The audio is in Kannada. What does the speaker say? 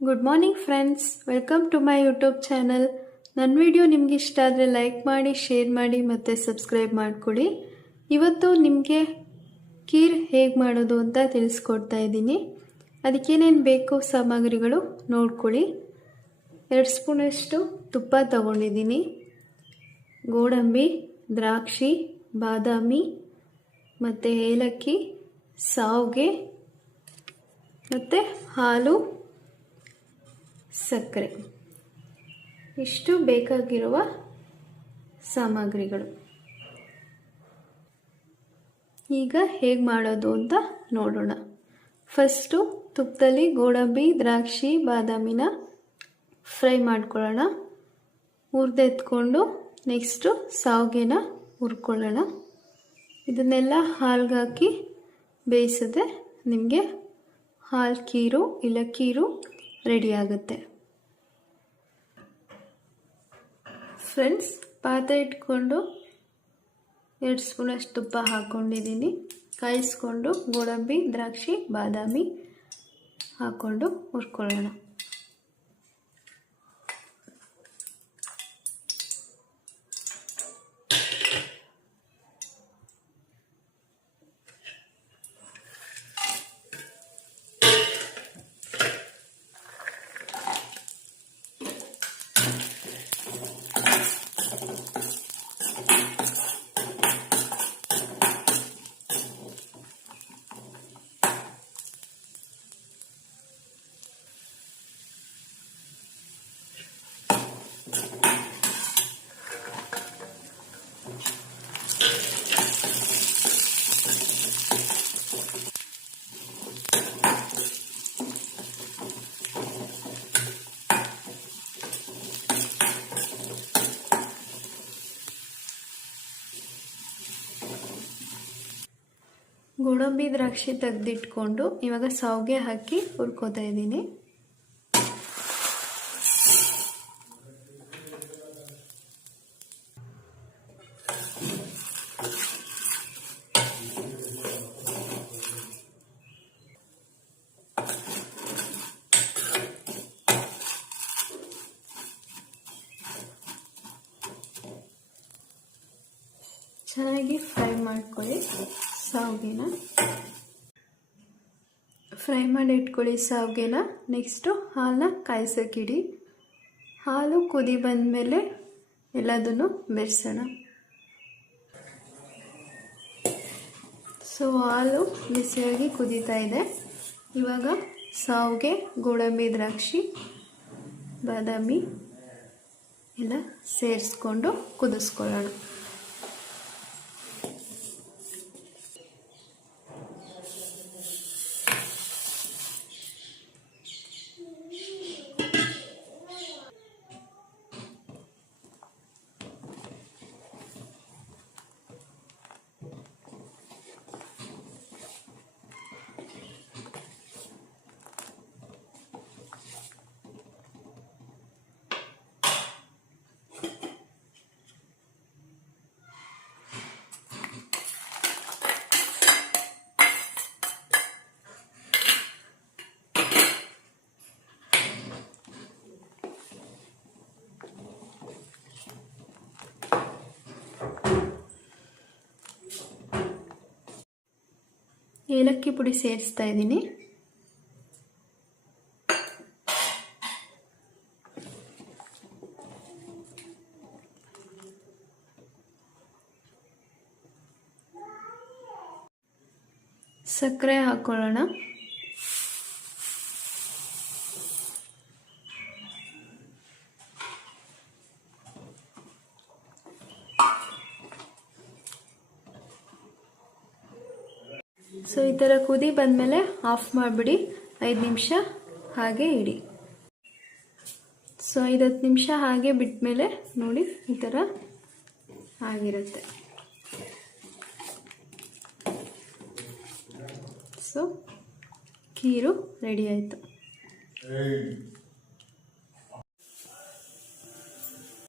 Good morning friends, welcome to my YouTube channel. ನನ್ನ ವಿಡಿಯೋ ನಿಮ್ಗೆ ಇಷ್ಟ ಆದರೆ ಲೈಕ್ ಮಾಡಿ, ಶೇರ್ ಮಾಡಿ ಮತ್ತು ಸಬ್ಸ್ಕ್ರೈಬ್ ಮಾಡ್ಕೊಳ್ಳಿ. ಇವತ್ತು ನಿಮಗೆ ಖೀರ್ ಹೇಗೆ ಮಾಡೋದು ಅಂತ ತಿಳಿಸ್ಕೊಡ್ತಾ ಇದ್ದೀನಿ. ಅದಕ್ಕೇನೇನು ಬೇಕು ಸಾಮಗ್ರಿಗಳು ನೋಡ್ಕೊಳ್ಳಿ. 2 ಸ್ಪೂನಷ್ಟು ತುಪ್ಪ ತಗೊಂಡಿದ್ದೀನಿ. ಗೋಡಂಬಿ, ದ್ರಾಕ್ಷಿ, ಬಾದಾಮಿ ಮತ್ತು ಏಲಕ್ಕಿ, ಶಾವಿಗೆ ಮತ್ತು ಹಾಲು, ಸಕ್ಕರೆ, ಇಷ್ಟು ಬೇಕಾಗಿರುವ ಸಾಮಗ್ರಿಗಳು. ಈಗ ಹೇಗೆ ಮಾಡೋದು ಅಂತ ನೋಡೋಣ. ಫಸ್ಟು ತುಪ್ಪದಲ್ಲಿ ಗೋಡಂಬಿ, ದ್ರಾಕ್ಷಿ, ಬಾದಾಮಿನ ಫ್ರೈ ಮಾಡ್ಕೊಳ್ಳೋಣ. ಹುರಿದೆತ್ಕೊಂಡು ನೆಕ್ಸ್ಟು ಶಾವಿಗೆನ ಹುರ್ಕೊಳ್ಳೋಣ. ಇದನ್ನೆಲ್ಲ ಹಾಲ್ಗೆ ಹಾಕಿ ಬೇಯಿಸಿದ್ರೆ ನಿಮಗೆ ಹಾಲು ಖೀರು ಇಲ್ಲ ಖೀರು ರೆಡಿ ಆಗುತ್ತೆ. ಫ್ರೆಂಡ್ಸ್, ಪಾತ್ರೆ ಇಟ್ಕೊಂಡು 2 ಸ್ಪೂನಷ್ಟು ತುಪ್ಪ ಹಾಕ್ಕೊಂಡಿದ್ದೀನಿ. ಕಾಯಿಸ್ಕೊಂಡು ಗೋಡಂಬಿ, ದ್ರಾಕ್ಷಿ, ಬಾದಾಮಿ ಹಾಕ್ಕೊಂಡು ಹುರ್ಕೊಳ್ಳೋಣ. ಗೋಡಂಬಿ, ದ್ರಾಕ್ಷಿ ತೆಗೆದಿಟ್ಕೊಂಡು ಇವಾಗ ಶಾವಿಗೆ ಹಾಕಿ ಹುರ್ಕೋತಾ ಇದ್ದೀನಿ. ಚೆನ್ನಾಗಿ ಫ್ರೈ ಮಾಡ್ಕೊಳ್ಳಿ. ಶಾವಿಗೆನ ಫ್ರೈ ಮಾಡಿ ಇಟ್ಕೊಳ್ಳಿ. ಶಾವಿಗೆನ ನೆಕ್ಸ್ಟು ಹಾಲನ್ನ ಕಾಯಿಸೋಕ್ಕಿಡಿ. ಹಾಲು ಕುದಿ ಬಂದಮೇಲೆ ಎಲ್ಲದನ್ನು ಬೆರೆಸೋಣ. ಸೊ ಹಾಲು ಬಿಸಿಯಾಗಿ ಕುದೀತಾ ಇದೆ. ಇವಾಗ ಶಾವಿಗೆ, ಗೋಡಂಬಿ, ದ್ರಾಕ್ಷಿ, ಬಾದಾಮಿ ಎಲ್ಲ ಸೇರಿಸ್ಕೊಂಡು ಕುದಿಸ್ಕೊಳ್ಳೋಣ. ಏಲಕ್ಕಿ ಪುಡಿ ಸೇರಿಸ್ತಾ ಇದ್ದೀನಿ. ಸಕ್ಕರೆ ಹಾಕೊಳ್ಳೋಣ. ಸೊ ಈ ಥರ ಕುದಿ ಬಂದಮೇಲೆ ಆಫ್ ಮಾಡಿಬಿಡಿ. 5 ನಿಮಿಷ ಹಾಗೆ ಇಡಿ. ಸೊ 5-10 ನಿಮಿಷ ಹಾಗೆ ಬಿಟ್ಮೇಲೆ ನೋಡಿ ಈ ಥರ ಆಗಿರುತ್ತೆ. ಸೊ ಖೀರು ರೆಡಿ ಆಯಿತು.